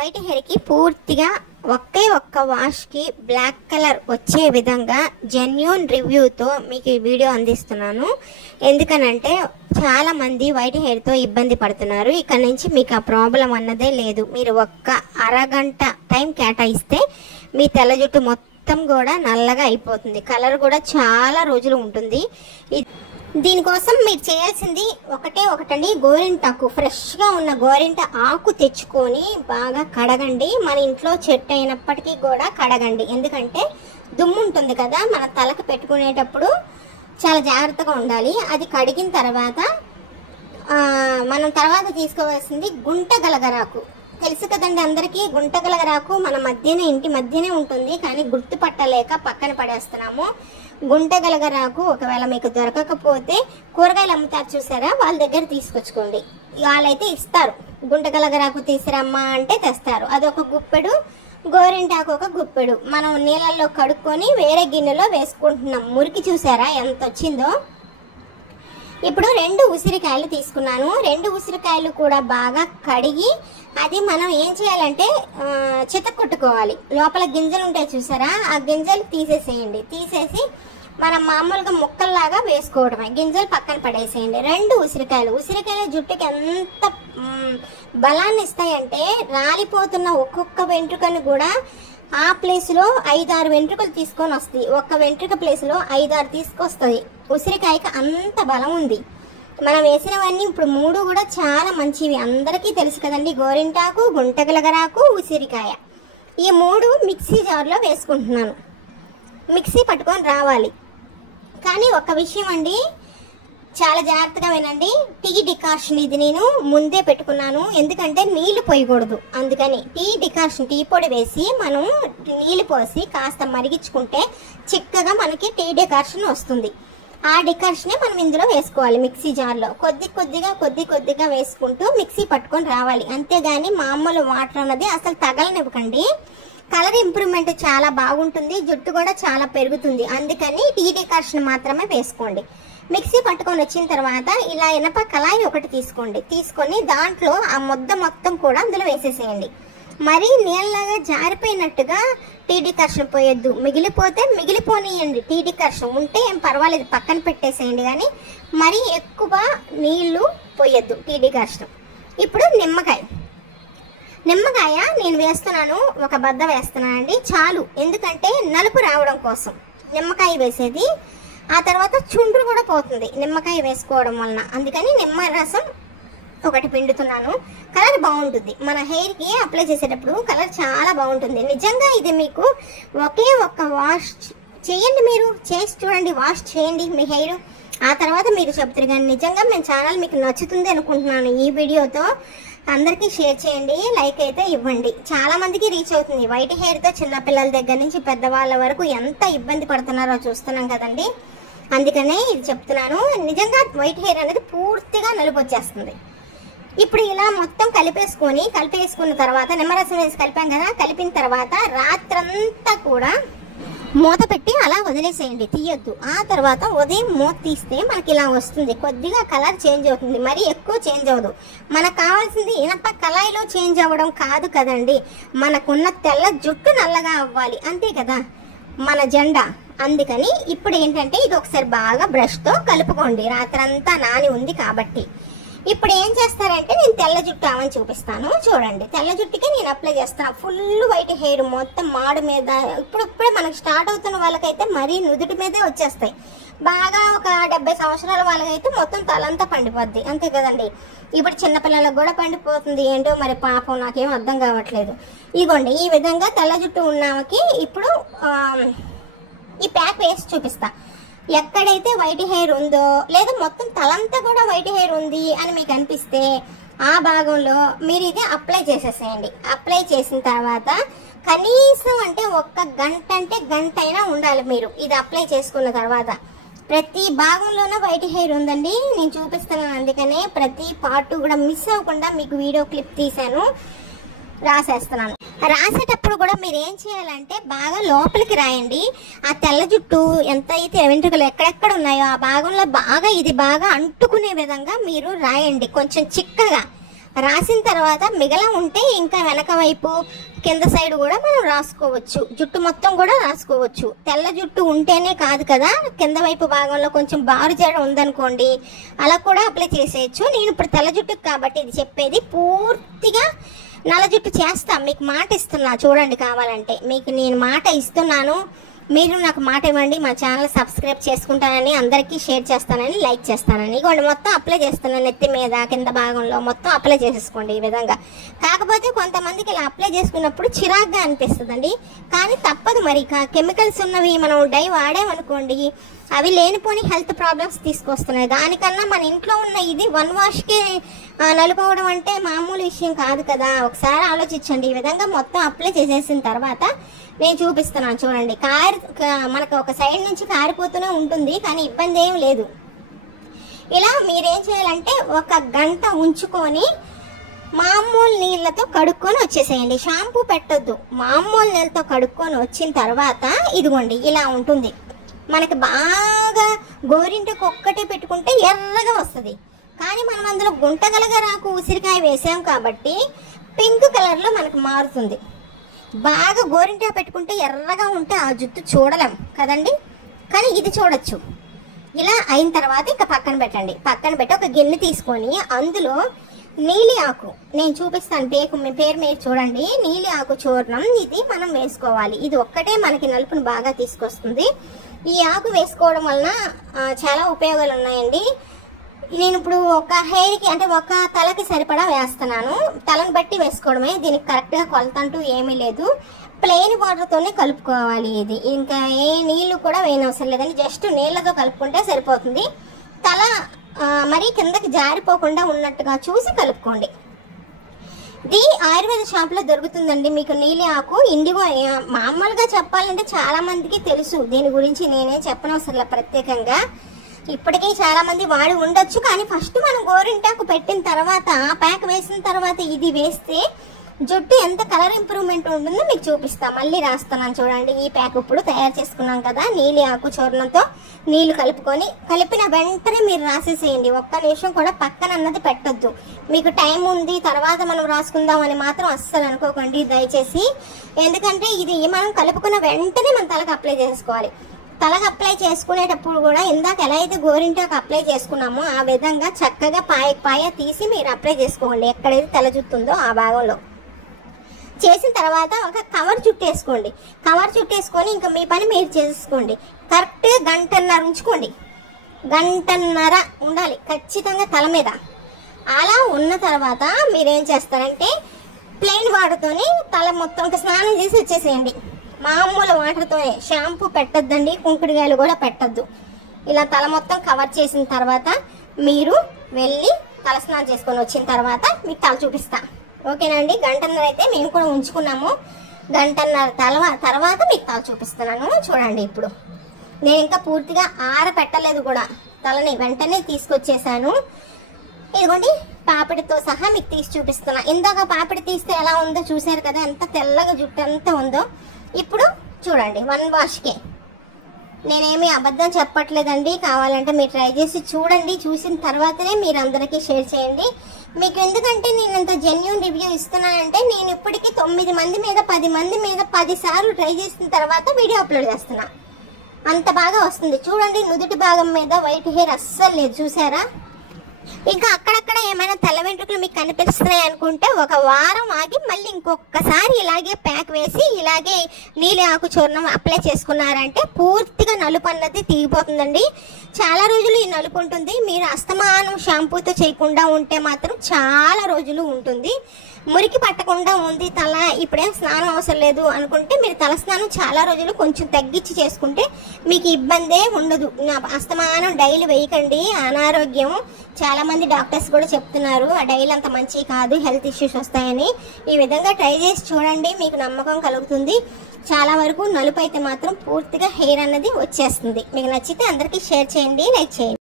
White hair కి పూర్తిగా ఒకే ఒక్క వాష్ కి బ్లాక్ కలర్ వచ్చే విధంగా జెన్యూన్ రివ్యూతో మీకు ఈ వీడియో అందిస్తున్నాను. ఎందుకనంటే చాలా మంది వైట్ హెయిర్ తో ఇబ్బంది పడుతున్నారు. ఇక్కడ నుంచి మీకు ఆ ప్రాబ్లం అన్నదే లేదు. మీరు ఒక్క అరగంట టైం కేటాయిస్తే మీ తెల్ల జుట్టు మొత్తం కూడా నల్లగా అయిపోతుంది. కలర్ కూడా చాలా రోజులు ఉంటుంది. దీనికోసం మీరు చేయాల్సింది ఒకటండి, గోరింటాకు ఫ్రెష్గా ఉన్న గోరింట ఆకు తెచ్చుకొని బాగా కడగండి. మన ఇంట్లో చెట్టు అయినప్పటికీ కూడా కడగండి. ఎందుకంటే దుమ్ము ఉంటుంది కదా, మన తలకు పెట్టుకునేటప్పుడు చాలా జాగ్రత్తగా ఉండాలి. అది కడిగిన తర్వాత మనం తర్వాత తీసుకోవాల్సింది గుంటగలగరాకు. తెలుసు కదండి అందరికీ, గుంటగలగరాకు మన మధ్యనే, ఇంటి మధ్యనే ఉంటుంది. కానీ గుర్తుపట్టలేక పక్కన పడేస్తున్నాము. గుంటగలగరాకు ఒకవేళ మీకు దొరకకపోతే కూరగాయలు అమ్ముతారు చూసారా, వాళ్ళ దగ్గర తీసుకొచ్చుకోండి. వాళ్ళైతే ఇస్తారు. గుంటగలగరాకు తీసురమ్మా అంటే తెస్తారు. అదొక గుప్పెడు, గోరింటాకు ఒక గుప్పెడు మనం నీళ్ళల్లో కడుక్కొని వేరే గిన్నెలో వేసుకుంటున్నాం. మురికి చూసారా ఎంత వచ్చిందో. ఇప్పుడు 2 ఉసిరికాయలు తీసుకున్నాను. 2 ఉసిరికాయలు కూడా బాగా కడిగి అది మనం ఏం చేయాలంటే చితక్కొట్టుకోవాలి. లోపల గింజలు ఉంటాయి చూసారా, ఆ గింజలు తీసేసేయండి. తీసేసి మనం మామూలుగా ముక్కల్లాగా వేసుకోవడమే. గింజలు పక్కన పడేసేయండి. 2 ఉసిరికాయలు జుట్టుకి ఎంత బలాన్ని ఇస్తాయంటే రాలిపోతున్న ఒక్కొక్క వెంట్రుకను కూడా ఆ ప్లేస్లో 5-6 వెంట్రుకలు తీసుకొని వస్తాయి. ఒక్క వెంట్రుక ప్లేస్లో 5-6 తీసుకొస్తుంది. ఉసిరికాయకి అంత బలం ఉంది. మనం వేసినవన్నీ ఇప్పుడు 3 కూడా చాలా మంచివి. అందరికీ తెలుసు కదండి, గోరింటాకు, గుంటగలగరాకు, ఉసిరికాయ. ఈ 3 మిక్సీ జార్లో వేసుకుంటున్నాను. మిక్సీ పట్టుకొని రావాలి. కానీ ఒక విషయం అండి, చాలా జాగ్రత్తగా వినండి. టీ డికాషన్ ఇది నేను ముందే పెట్టుకున్నాను. ఎందుకంటే నీళ్లు పోయకూడదు. అందుకని టీ డికాషన్, టీ పొడి వేసి మనం నీళ్లు పోసి కాస్త మరిగించుకుంటే చిక్కగా మనకి టీ డికాషన్ వస్తుంది. ఆ డికాషనే మనం ఇందులో వేసుకోవాలి. మిక్సీ జార్లో కొద్ది కొద్దిగా వేసుకుంటూ మిక్సీ పట్టుకొని రావాలి. అంతేగాని మామూలు వాటర్ అన్నది అసలు తగలనివ్వకండి. కలర్ ఇంప్రూవ్మెంట్ చాలా బాగుంటుంది. జుట్టు కూడా చాలా పెరుగుతుంది. అందుకని టీ డికాషన్ మాత్రమే వేసుకోండి. మిక్సీ పట్టుకొని వచ్చిన తర్వాత ఇలా ఇనప కళాయి ఒకటి తీసుకోండి. తీసుకొని దాంట్లో ఆ ముద్ద మొత్తం కూడా అందులో వేసేసేయండి. మరి నీళ్ళలాగా జారిపోయినట్టుగా టీ డికాషన్ పోయొద్దు. మిగిలిపోతే మిగిలిపోనియండి. టీ డికాషన్ ఉంటే ఏం పర్వాలేదు, పక్కన పెట్టేసేయండి. కానీ మరి ఎక్కువ నీళ్లు పోయొద్దు టీ డికాషన్. ఇప్పుడు నిమ్మకాయ నేను వేస్తున్నాను. ఒక బద్ద వేస్తున్నానండి చాలు. ఎందుకంటే నలుపు రావడం కోసం నిమ్మకాయ వేసేది. ఆ తర్వాత చుండ్రు కూడా పోతుంది నిమ్మకాయ వేసుకోవడం వలన. అందుకని నిమ్మ రసం ఒకటి పిండుతున్నాను. కలర్ బాగుంటుంది. మన హెయిర్కి అప్లై చేసేటప్పుడు కలర్ చాలా బాగుంటుంది. నిజంగా ఇది మీకు ఒకే ఒక్క వాష్ చేయండి. మీరు చేసి చూడండి, వాష్ చేయండి మీ హెయిర్. ఆ తర్వాత మీరు చెప్తారు. కానీ నిజంగా మన ఛానల్ మీకు నచ్చుతుంది అనుకుంటున్నాను. ఈ వీడియోతో అందరికీ షేర్ చేయండి, లైక్ అయితే ఇవ్వండి. చాలా మందికి రీచ్ అవుతుంది. వైట్ హెయిర్తో చిన్నపిల్లల దగ్గర నుంచి పెద్దవాళ్ళ వరకు ఎంత ఇబ్బంది పడుతున్నారో చూస్తున్నాం కదండి. అందుకనే ఇది చెప్తున్నాను. నిజంగా వైట్ హెయిర్ అనేది పూర్తిగా నలుపు వచ్చేస్తుంది. ఇప్పుడు ఇలా మొత్తం కలిపేసుకున్న తర్వాత నిమ్మరసం వేసి కలిపాం కదా, కలిపిన తర్వాత రాత్రంతా కూడా మూత పెట్టి అలా వదిలేసేయండి, తీయొద్దు. ఆ తర్వాత ఉదయం మూత తీస్తే మనకి ఇలా వస్తుంది. కొద్దిగా కలర్ చేంజ్ అవుతుంది, మరి ఎక్కువ చేంజ్ అవ్వదు. మనకు కావాల్సింది ఇనప కళాయిలో చేంజ్ అవ్వడం కాదు కదండి, మనకున్న తెల్ల జుట్టు నల్లగా అవ్వాలి, అంతే కదా మన జెండా. అందుకని ఇప్పుడు ఏంటంటే ఇది ఒకసారి బాగా బ్రష్తో కలుపుకోండి. రాత్రంతా నాని ఉంది కాబట్టి. ఇప్పుడు ఏం చేస్తారంటే నేను తెల్ల జుట్టు అవని చూపిస్తాను. చూడండి, తెల్ల జుట్టుకి నేను అప్లై చేస్తాను. ఫుల్ వైట్ హెయిర్ మొత్తం మాడు మీద. ఇప్పుడే మనకు స్టార్ట్ అవుతున్న వాళ్ళకైతే మరీ నుదుటి మీదే వచ్చేస్తాయి. బాగా ఒక 70 సంవత్సరాల వాళ్ళకైతే మొత్తం తలంతా పండిపోద్ది, అంతే కదండి. ఇప్పుడు చిన్నపిల్లలకు కూడా పండిపోతుంది. ఏంటో మరి పాపం, నాకేం అర్థం కావట్లేదు. ఇగోండి, ఈ విధంగా తెల్ల జుట్టు ఉన్నామకి ఇప్పుడు ఈ ప్యాక్ వేసి చూపిస్తా. ఎక్కడైతే వైట్ హెయిర్ ఉందో, లేదా మొత్తం తలంతా కూడా వైట్ హెయిర్ ఉంది అని మీకు అనిపిస్తే ఆ భాగంలో మీరు ఇది అప్లై చేసేసేయండి. అప్లై చేసిన తర్వాత కనీసం అంటే 1 గంట అయినా ఉండాలి మీరు ఇది అప్లై చేసుకున్న తర్వాత. ప్రతి భాగంలోనే వైట్ హెయిర్ ఉందండి, నేను చూపిస్తున్నాను. అందుకనే ప్రతి పార్ట్ కూడా మిస్ అవ్వకుండా మీకు వీడియో క్లిప్ తీసాను, రాసేస్తున్నాను. రాసేటప్పుడు కూడా మీరు ఏం చేయాలంటే బాగా లోపలికి రాయండి. ఆ తెల్ల జుట్టు ఎంత అయితే వెంట్రుకలు ఎక్కడెక్కడ ఉన్నాయో ఆ భాగంలో బాగా ఇది బాగా అంటుకునే విధంగా మీరు రాయండి. కొంచెం చిక్కగా రాసిన తర్వాత మిగల ఉంటే ఇంకా వెనక వైపు కింద సైడ్ కూడా మనం రాసుకోవచ్చు, జుట్టు మొత్తం కూడా రాసుకోవచ్చు. తెల్ల జుట్టు ఉంటేనే కాదు కదా, కింద వైపు భాగంలో కొంచెం బారు జడ ఉందనుకోండి అలా కూడా అప్లై చేసేయచ్చు. నేను ఇప్పుడు తెల్ల జుట్టుకు కాబట్టి ఇది చెప్పేది, పూర్తిగా నల్ల జుట్టు చేస్తా, మీకు మాట ఇస్తున్నా చూడండి. కావాలంటే మీకు నేను మాట ఇస్తున్నాను, మీరు నాకు మాట ఇవ్వండి, మా ఛానల్ సబ్స్క్రైబ్ చేసుకుంటానని, అందరికీ షేర్ చేస్తానని, లైక్ చేస్తానని. ఇదిగోండి మొత్తం అప్లై చేస్తున్నాను, నెత్తి మీద కింద భాగంలో మొత్తం అప్లై చేసేసుకోండి ఈ విధంగా. కాకపోతే కొంతమందికి ఇలా అప్లై చేసుకున్నప్పుడు చిరాగ్గా అనిపిస్తుందండి, కానీ తప్పదు. మరి కెమికల్స్ ఉన్నవి మనం డై వాడామనుకోండి అవి లేనిపోని హెల్త్ ప్రాబ్లమ్స్ తీసుకొస్తున్నాయి. దానికన్నా మన ఇంట్లో ఉన్న ఇది 1 వాష్కే నలుపుకోవడం అంటే మామూలు విషయం కాదు కదా. ఒకసారి ఆలోచించండి. ఈ విధంగా మొత్తం అప్లై చేసేసిన తర్వాత నేను చూపిస్తున్నాను చూడండి. మనకు ఒక సైడ్ నుంచి కారిపోతూనే ఉంటుంది, కానీ ఇబ్బంది ఏం లేదు. ఇలా మీరేం చేయాలంటే 1 గంట ఉంచుకొని మామూలు నీళ్ళతో కడుక్కొని వచ్చేసేయండి. షాంపూ పెట్టొద్దు, మామూలు నీళ్ళతో కడుక్కొని వచ్చిన తర్వాత ఇదిగోండి ఇలా ఉంటుంది. మనకి బాగా గోరింటకు ఒక్కటే పెట్టుకుంటే ఎర్రగా వస్తుంది, కానీ మనం అందులో గుంటగలగా రాకు ఉసిరికాయ వేసాం కాబట్టి పింక్ కలర్లో మనకు మారుతుంది. బాగా గోరింటా పెట్టుకుంటే ఎర్రగా ఉంటే ఆ జుట్టు చూడలేం కదండి, కానీ ఇది చూడొచ్చు. ఇలా అయిన తర్వాత ఇంకా పక్కన పెట్టండి. పక్కన పెట్టి ఒక గిన్నె తీసుకొని అందులో నీలి ఆకు, నేను చూపిస్తాను పేరు మీరు చూడండి, నీలి ఆకు చూర్ణం ఇది మనం వేసుకోవాలి. ఇది ఒక్కటే మనకి నలుపును బాగా తీసుకొస్తుంది. ఈ ఆకు వేసుకోవడం వలన చాలా ఉపయోగాలు ఉన్నాయండి. నేను ఇప్పుడు ఒక హెయిర్కి అంటే ఒక తలకి సరిపడా వేస్తున్నాను, తలను బట్టి వేసుకోవడమే, దీనికి కరెక్ట్గా కొలత అంటూ ఏమీ లేదు. ప్లెయిన్ వాటర్తోనే కలుపుకోవాలి. ఇది ఇంకా ఏ నీళ్లు కూడా వేయనవసరం లేదండి, జస్ట్ నీళ్ళతో కలుపుకుంటే సరిపోతుంది. తల మరీ కిందకి జారిపోకుండా ఉన్నట్టుగా చూసి కలుపుకోండి. ఇది ఆయుర్వేద షాప్లో దొరుకుతుందండి. మీకు నీలి ఆకు ఇండిగో మామూలుగా చెప్పాలంటే చాలా మందికి తెలుసు దీని గురించి, నేనేం చెప్పనవసరం ప్రత్యేకంగా. ఇప్పటికే చాలా మంది వాడి ఉండొచ్చు, కానీ ఫస్ట్ మనం గోరింటాకు పెట్టిన తర్వాత ప్యాక్ వేసిన తర్వాత ఇది వేస్తే జుట్టు ఎంత కలర్ ఇంప్రూవ్మెంట్ ఉంటుందో మీకు చూపిస్తా. మళ్ళీ రాస్తున్నాను చూడండి. ఈ ప్యాక్ ఇప్పుడు తయారు చేసుకున్నాం కదా, నీలి ఆకు చూర్ణంతో నీళ్లు కలుపుకొని కలిపిన వెంటనే మీరు రాసేసేయండి. 1 నిమిషం కూడా పక్కన అన్నది పెట్టొద్దు. మీకు టైం ఉంది తర్వాత మనం రాసుకుందాం అని మాత్రం అస్సలు అనుకోకండి దయచేసి. ఎందుకంటే ఇది మనం కలుపుకున్న వెంటనే మన తలకు అప్లై చేసుకోవాలి. తలకు అప్లై చేసుకునేటప్పుడు కూడా ఇందాక ఎలా అయితే గోరింటాకు అప్లై చేసుకున్నామో ఆ విధంగా చక్కగా పాయ తీసి మీరు అప్లై చేసుకోండి, ఎక్కడైతే తల జుట్టుందో ఆ భాగంలో. చేసిన తర్వాత ఒక కవర్ చుట్టేసుకోండి. కవర్ చుట్టేసుకొని ఇంకా మీ పని మీరు చేసుకోండి. కరెక్ట్గా 1.5 గంటలు ఉంచుకోండి. 1.5 గంటలు ఉండాలి ఖచ్చితంగా తల మీద. అలా ఉన్న తర్వాత మీరేం చేస్తారంటే ప్లెయిన్ వాటర్తోని తల మొత్తం స్నానం చేసి వచ్చేసేయండి. మామూలు వాటర్తోనే, షాంపూ పెట్టద్దండి, కుంకుడుగాయలు కూడా పెట్టద్దు. ఇలా తల మొత్తం కవర్ చేసిన తర్వాత మీరు వెళ్ళి తల స్నానం చేసుకొని వచ్చిన తర్వాత మీకు తల చూపిస్తా. ఓకేనండి. 1.5 గంటలు అయితే మేము కూడా ఉంచుకున్నాము. 1.5 గంటల తర్వాత మీకు తల చూపిస్తున్నాను చూడండి. ఇప్పుడు నేను ఇంకా పూర్తిగా పెట్టలేదు కూడా, తలని వెంటనే తీసుకొచ్చేసాను. ఇదిగోండి పాపిడితో సహా మీకు తీసి చూపిస్తున్నా. ఇందాక పాపిడి తీస్తే ఎలా ఉందో చూసారు కదా, ఎంత తెల్లగా జుట్టు అంతా ఉందో. ఇప్పుడు చూడండి 1 వాష్కే. నేనేమి అబద్ధం చెప్పట్లేదండి, కావాలంటే మీరు ట్రై చేసి చూడండి. చూసిన తర్వాతనే మీరు అందరికీ షేర్ చేయండి. మీకు ఎందుకంటే నేను అంత జెన్యూన్ రివ్యూ ఇస్తున్నానంటే నేను ఇప్పటికీ 9 మంది మీద 10 మంది మీద 10 సార్లు ట్రై చేసిన తర్వాత వీడియో అప్లోడ్ చేస్తున్నా. అంత బాగా వస్తుంది చూడండి. నుదుటి భాగం మీద వైట్ హెయిర్ అస్సలు లేదు చూసారా. ఇంకా అక్కడక్కడ ఏమైనా తెల్ల వెంట్రుకలు మీకు కనిపిస్తున్నాయి అనుకుంటే 1 వారం ఆగి మళ్ళీ ఇంకొకసారి ఇలాగే ప్యాక్ వేసి ఇలాగే నీలి ఆకు చూర్ణం అప్లై చేసుకున్నారంటే పూర్తిగా నలుపు అన్నది తీగిపోతుందండి. చాలా రోజులు ఈ నలుపు ఉంటుంది. మీరు అస్తమానం షాంపూతో చేయకుండా ఉంటే మాత్రం చాలా రోజులు ఉంటుంది. మురికి పట్టకుండా ఉంది తల, ఇప్పుడేం స్నానం అవసరం లేదు అనుకుంటే మీరు తల స్నానం చాలా రోజులు కొంచెం తగ్గించి చేసుకుంటే మీకు ఇబ్బందే ఉండదు. అస్తమానం డైలీ వేయకండి, అనారోగ్యం. చాలా మంది డాక్టర్స్ కూడా చెప్తున్నారు ఆ డైలీ అంత మంచి కాదు, హెల్త్ ఇష్యూస్ వస్తాయని. ఈ విధంగా ట్రై చేసి చూడండి, మీకు నమ్మకం కలుగుతుంది. చాలా వరకు నలుపు అయితే మాత్రం పూర్తిగా హెయిర్ అన్నది వచ్చేస్తుంది. మీకు నచ్చితే అందరికీ షేర్ చేయండి, లైక్ చేయండి.